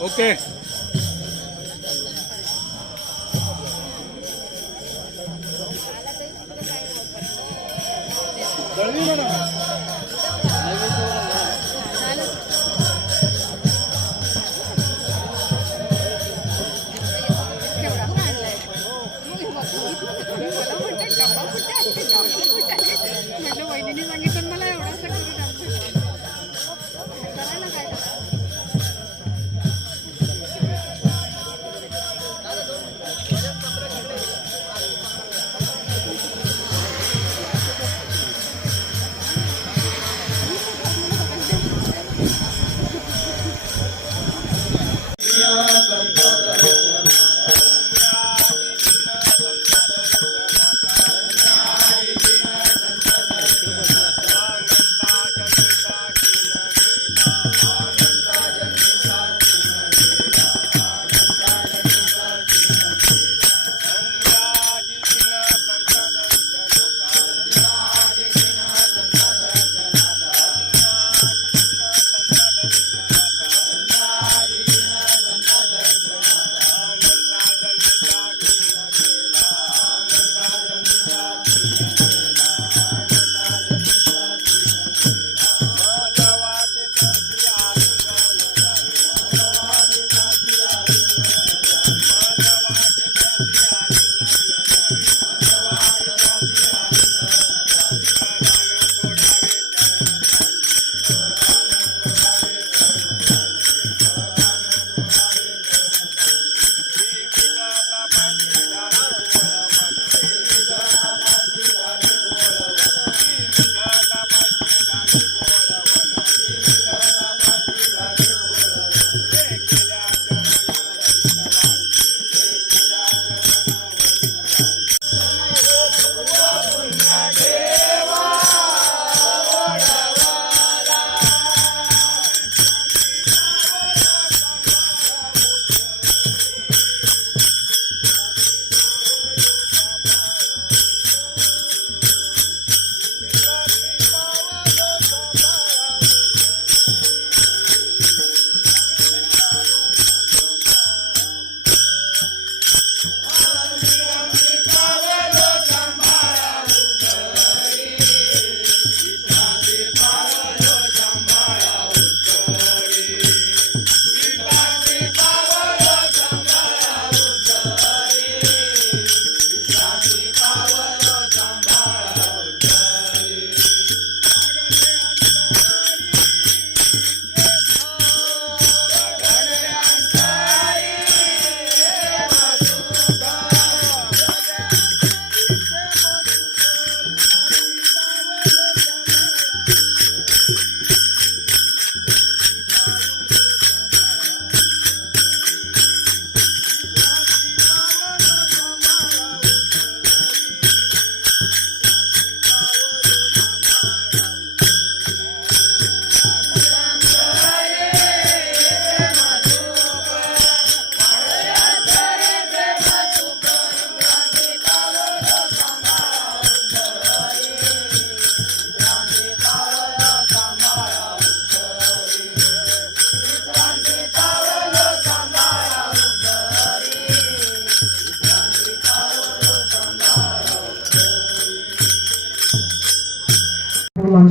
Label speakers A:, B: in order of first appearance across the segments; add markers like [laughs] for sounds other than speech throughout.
A: Okay. Termina. ಸರ್ವದ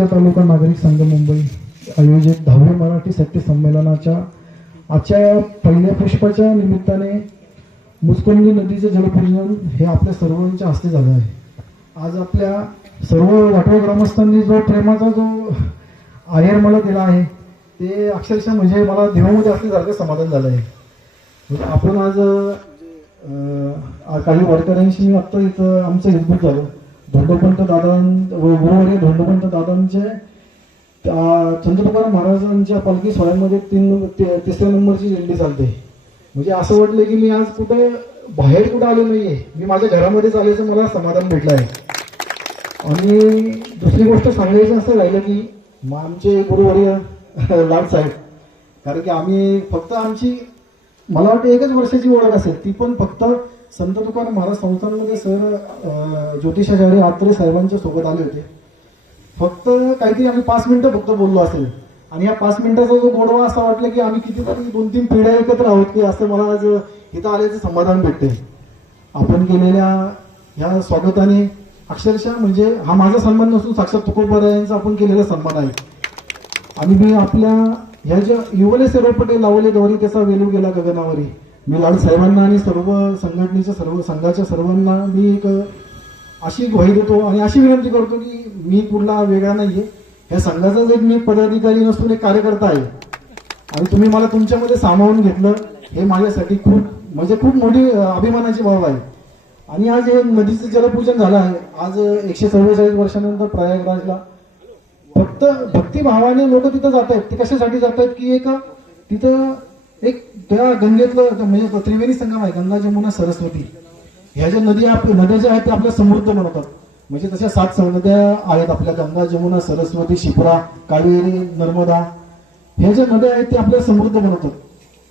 B: Lanja तालुका नागरिक संघ मुंबई आयोजित दहावे मराठी साहित्य संमेलनाच्या आजच्या पहिल्या पुष्पाच्या निमित्ताने मुस्कुंदी नदीचे जलपूजन हे आपल्या सर्वांच्या हस्ते झालं आहे. आज आपल्या सर्व वाटवा ग्रामस्थांनी जो प्रेमाचा जो आहेर मला दिला आहे ते अक्षरशः म्हणजे मला देवामध्ये असल्यासारखं समाधान झालं आहे. आपण आज काही वारकऱ्यांशी मी आत्ता इथं आमचं हितभूत झालं. धोंडोपंत दादां गुरुवारी धोंडोपंत दादांचे त्या महाराजांच्या पालखी सोहळ्यामध्ये तीन ते- तिसऱ्या नंबरची झेंडी चालते. म्हणजे असं वाटलं की मी आज कुठे बाहेर कुठं आलो नाहीये. मी माझ्या घरामध्येच आल्याचं मला समाधान भेटलं आहे. आणि दुसरी गोष्ट सांगायचं असं राहिलं की मग आमचे गुरुवर्य [laughs] लाड साहेब कारण की आम्ही फक्त आमची मला वाटतं एकच वर्षाची ओळख असेल. ती पण फक्त संत तुकाराम महाराज संस्थांमध्ये सर अं, ज्योतिषाचार्य आत्रे साहेबांच्या सोबत आले होते. फक्त काहीतरी आम्ही पाच मिनिटं फक्त बोललो असेल. आणि या पाच मिनिटाचा जो गोडवा असा वाटला की आम्ही कितीतरी दोन तीन पिढ्या एकत्र आहोत की असं मला आज इथं आल्याचं समाधान भेटते आपण केलेल्या ह्या स्वागताने अक्षरशः म्हणजे हा माझा सन्मान नसून साक्षात तुकोबरायांचा आपण केलेला सन्मान आहे. आणि मी आपल्या ह्या ज्या युवले सेरोपटे लावले द्वारे त्याचा वेलू गेला गगनावरी. मी लाड साहेबांना आणि सर्व संघटनेच्या सर्व संघाच्या सर्वांना मी एक अशी ग्वाही देतो आणि अशी विनंती करतो की मी कुठला वेगळा नाहीये. ह्या संघाचाच एक मी पदाधिकारी नसून एक कार्यकर्ता आहे. आणि तुम्ही मला तुमच्यामध्ये सामावून घेतलं हे माझ्यासाठी खूप म्हणजे खूप मोठी अभिमानाची बाब आहे. आणि आज हे नदीचं जलपूजन झालं आहे. आज एकशे चव्वेचाळीस वर्षानंतर प्रयागराजला फक्त भक्तिभावाने लोक तिथं जात आहेत ते कशासाठी जात आहेत की एक तिथं एक त्या गंगेतलं म्हणजे त्रिवेणी संगम आहे गंगा जमुना सरस्वती. ह्या ज्या नदी आप- नद्या ज्या आहेत त्या आपल्या समृद्ध बनवतात. म्हणजे तशा सात नद्या आहेत आपल्या गंगा जमुना सरस्वती शिप्रा कावेरी नर्मदा. ह्या ज्या नद्या आहेत त्या आपल्या समृद्ध बनवतात.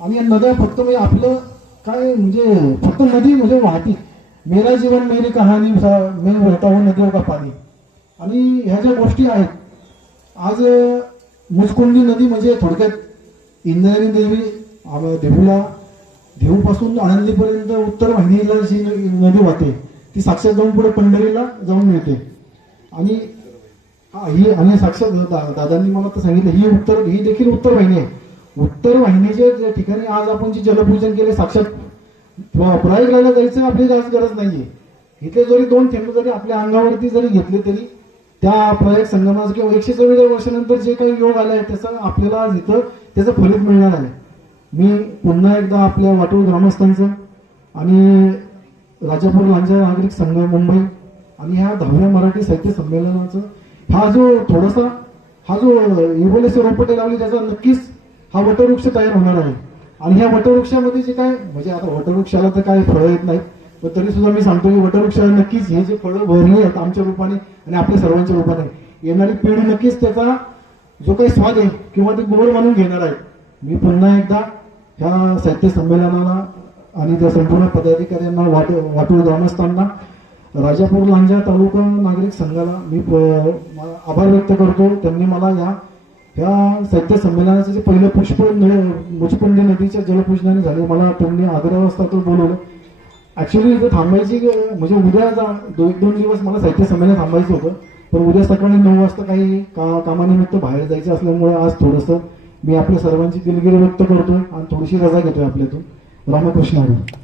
B: आणि या नद्या फक्त म्हणजे आपलं काय म्हणजे फक्त नदी म्हणजे वाहती. मेरा जीवन मेरी कहाणी मे बहता हूँ का पाणी. आणि ह्या ज्या गोष्टी आहेत आज मुजकुंडी नदी म्हणजे थोडक्यात इंद्रायणी देवी आम- देहूला देहूपासून आनंदीपर्यंत उत्तर वाहिनीला जी न- नदी वाहते ती साक्षात जाऊन पुढे पंढरीला जाऊन मिळते. आणि ही आणि साक्षात दा- दादांनी मला तर सांगितलं ही उत्तर ही देखील उत्तर वाहिनी आहे. उत्तर वाहिनीच्या ठिकाणी आज आपण जे जलपूजन केले साक्षात प्र- जायचं आपली आज गरज नाहीये. इथे जरी दोन थेंब जरी आपल्या अंगावरती जरी घेतले तरी त्या प्रयाग संगमाचं किंवा एकशे चव्वेचाळीस वर्षानंतर जे काही योग आलं आहे त्याचा आपल्याला आज इथं त्याचं फलित मिळणार आहे. मी पुन्हा एकदा आपल्या वाटोळ ग्रामस्थांचं आणि राजापूर लांजा नागरिक संघ मुंबई आणि ह्या दहाव्या मराठी साहित्य संमेलनाचं हा जो थोडासा हा जो इवोलेसे रोपटे लावली त्याचा नक्कीच हा वटवृक्ष तयार होणार आहे. आणि ह्या वटवृक्षामध्ये जे काय म्हणजे आता वटवृक्षाला तर काय फळं येत नाहीत पण तरी सुद्धा मी सांगतो की वटवृक्षाला नक्कीच हे जे फळं भरली आहेत आमच्या रूपाने आणि आपल्या सर्वांच्या रूपाने येणारी पिढी नक्कीच त्याचा जो काही स्वाद आहे किंवा ते गोड मानून घेणार आहे. मी पुन्हा एकदा ह्या साहित्य संमेलनाला आणि त्या संपूर्ण पदाधिकाऱ्यांना वाट वाटूळ ग्रामस्थांना राजापूर लांजा तालुका नागरिक संघाला मी आभार व्यक्त करतो. त्यांनी मला या ह्या साहित्य संमेलनाचं जे पहिलं पुष्प न- नदीच्या जलपूजनाने झाले मला त्यांनी आग्रहस्थातून बोलवलं. ऍक्च्युली इथं थांबायची ग- म्हणजे उद्या जा दो- एक दोन दिवस मला साहित्य संमेलन थांबायचं होतं. पण उद्या सकाळी नऊ वाजता काही का कामानिमित्त बाहेर जायचं असल्यामुळे आज थोडंसं मी आपल्या सर्वांची दिलगिरी व्यक्त करतोय आणि थोडीशी रजा घेतोय आपल्यातून. रामकृष्ण हरी.